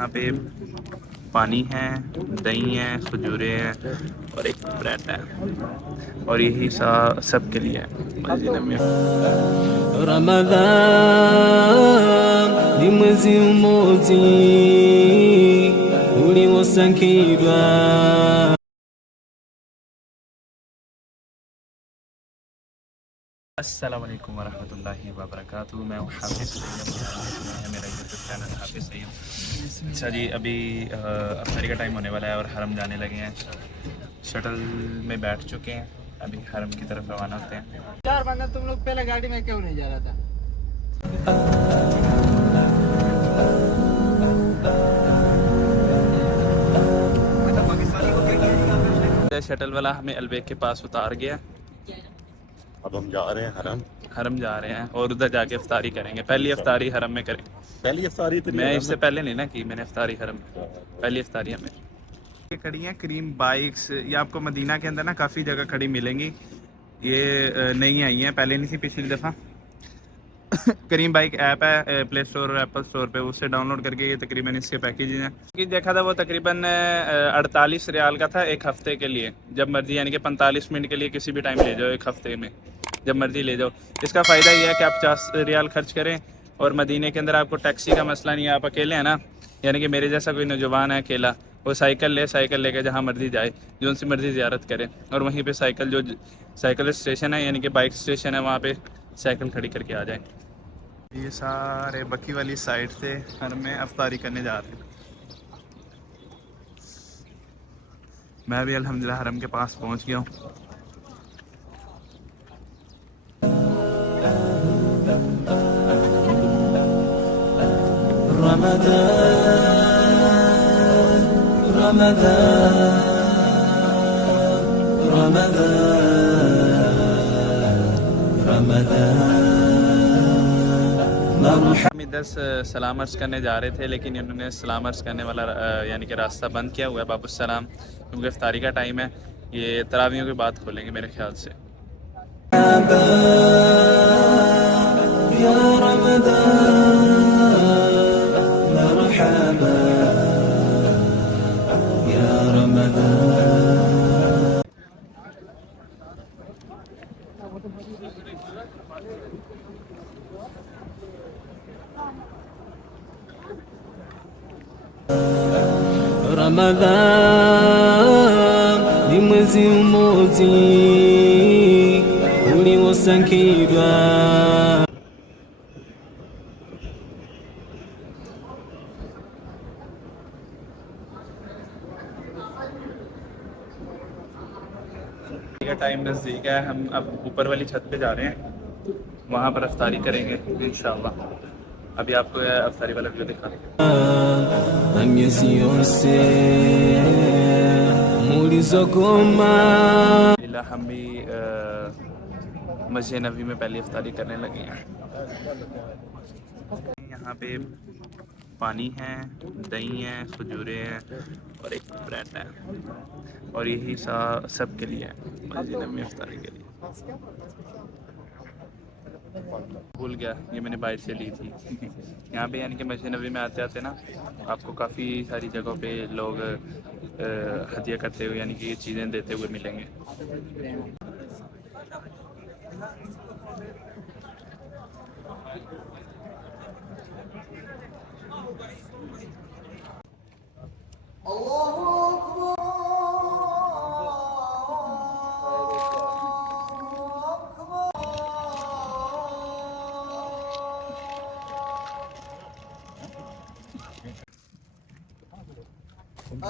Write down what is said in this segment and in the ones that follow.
यहाँ पे पानी है, दही है, खजूरें हैं और एक ब्रेड है और यही सब के लिए है मस्जिद में। Ramadhan ni mwezi mmoja uliosangirwa. अस्सलाम वालेकुम वरहमतुल्लाहि वबरकातुहू। मैं हूँ हाफिज़ सैयद, है मेरा यूट्यूब चैनल हाफिज़ सैयद। अच्छा जी, अभी अफ्तारी का टाइम होने वाला है और हरम जाने लगे हैं। शटल में बैठ चुके हैं, अभी हरम की तरफ रवाना होते हैं। चार बंदा तुम लोग पहले गाड़ी में क्यों नहीं जा रहा था? शटल वाला हमें अलबेग के पास उतार गया। अब हम जा रहे हैं हरम जा रहे हैं और उधर जाके अफ्तारी करेंगे। पहली अफ्तारी हरम में करेंगे। पहली अफ्तारी तो मैं इससे पहले नहीं ना की, मैंने अफ्तारी हरम में, पहली अफ्तारी हमें। ये खड़ी हैं क्रीम बाइक्स, ये आपको मदीना के अंदर ना काफ़ी जगह खड़ी मिलेंगी। ये नई आई हैं, पहले नहीं थी पिछली दफ़ा। करीम बाइक ऐप है प्ले स्टोर और एप्पल स्टोर पे, उससे डाउनलोड करके ये तकरीबन इसके पैकेज हैं कि देखा था वो तकरीबन 48 रियाल का था एक हफ़्ते के लिए, जब मर्ज़ी, यानी कि 45 मिनट के लिए किसी भी टाइम ले जाओ, एक हफ़्ते में जब मर्ज़ी ले जाओ। इसका फ़ायदा ये है कि आप 50 रियाल खर्च करें और मदीने के अंदर आपको टैक्सी का मसला नहीं है। आप अकेले हैं ना, यानी कि मेरे जैसा कोई नौजवान है अकेला, वो साइकिल लेके जहाँ मर्ज़ी जाए, जो उनसे मर्ज़ी ज़ियारत करे, और वहीं पे साइकिल स्टेशन है, यानी कि बाइक स्टेशन है, वहाँ पे साइकिल खड़ी करके आ जाए। ये सारे बकी वाली साइड से हर में अफ्तारी करने जा रहे हैं। मैं भी अल्हम्दुलिल्लाह हरम के पास पहुँच गया हूँ। हम इधर सलाम अर्ज़ करने जा रहे थे, लेकिन इन्होंने सलाम अर्ज़ करने वाला यानी कि रास्ता बंद किया हुआ है बाबुस्सलाम, क्योंकि इफ्तारी का टाइम है। ये तरावियों के बाद खोलेंगे मेरे ख्याल से। Ramadhan ni mwezi mmoja uliosangirwa. का टाइम नज़दीक है, हम अब ऊपर वाली छत पे जा रहे हैं, वहाँ पर अफ्तारी करेंगे इंशाअल्लाह। अभी आपको अफ्तारी वाला वीडियो दिखा Miezi yose mulizogoma. हम भी मस्जिद नबी में पहली अफ्तारी करने लगे हैं। यहाँ पे पानी है, दही है, खजूरें हैं और एक ब्रेड है और यही सब के लिए है मस्जिद नबी अफ्तारी के लिए। भूल गया, ये मैंने बाइक से ली थी। यहाँ पे यानी कि मस्जिद नबी में आते आते ना आपको काफ़ी सारी जगहों पे लोग हदिया करते हुए, यानी कि ये चीज़ें देते हुए मिलेंगे।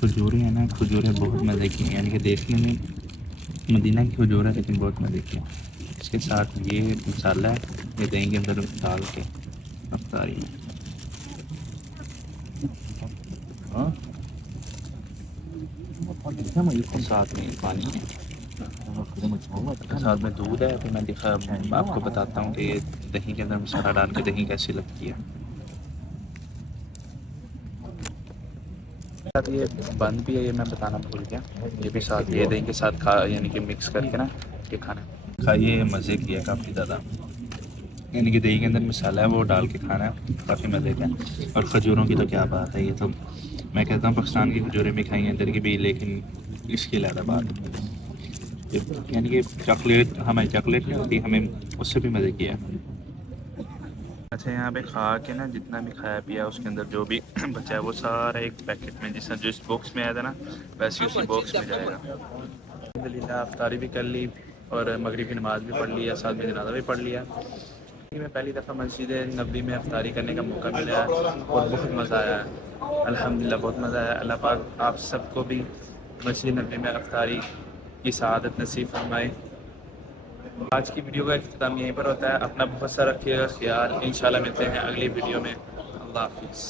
खजूरें हैं ना, खजूरें बहुत मज़े की हैं, यानी कि देखने में मदीना की खजूर है लेकिन बहुत मज़े की हैं। इसके साथ ये मसाला है, ये दही के अंदर डाल के अफ्तारी है। साथ में पानी है, साथ में दूध है। तो मैं आपको बताता हूँ कि दही के अंदर मसाला डाल के दही कैसी लगती है। साथ ये बंद भी है, ये मैं बताना भूल गया, ये भी साथ ये दही के साथ खा यानी कि मिक्स करके ना ये खाना खाइए, मज़े किया काफ़ी ज़्यादा। यानी कि दही के अंदर मसाला है वो डाल के खाना है, काफ़ी मज़े का। और खजूरों की तो क्या बात है, ये तो मैं कहता हूँ पाकिस्तान की खजूरें भी खाई हैं इधर की भी, लेकिन इसकी अलग बात। यानी कि चॉकलेट हमारी चॉकलेट नहीं होती, हमें उससे भी मज़े किया। अच्छा यहाँ पे खा के ना जितना भी खाया पिया उसके अंदर जो भी बचा है वो सारा एक पैकेट में, जिस जो इस बॉक्स में आया था ना वैसे उसी बॉक्स में जाएगा। अल्हम्दुलिल्लाह अफ्तारी भी कर ली और मगरिब की नमाज़ भी पढ़ लिया, साथ में जनाज़ा भी पढ़ लिया। मैं पहली दफ़ा मस्जिद नबी में अफ्तारी करने का मौका मिला है और बहुत मज़ा आया है, अल्हम्दुलिल्लाह बहुत मज़ा आया। अल्लाह पाक आप सबको भी मस्जिद नबी में अफ्तारी की सआदत नसीब फरमाए। आज की वीडियो का इख्तिताम यहीं पर होता है। अपना बहुत सारा रखिएगा ख्याल, इंशाल्लाह मिलते हैं अगली वीडियो में। अल्लाह हाफिज़।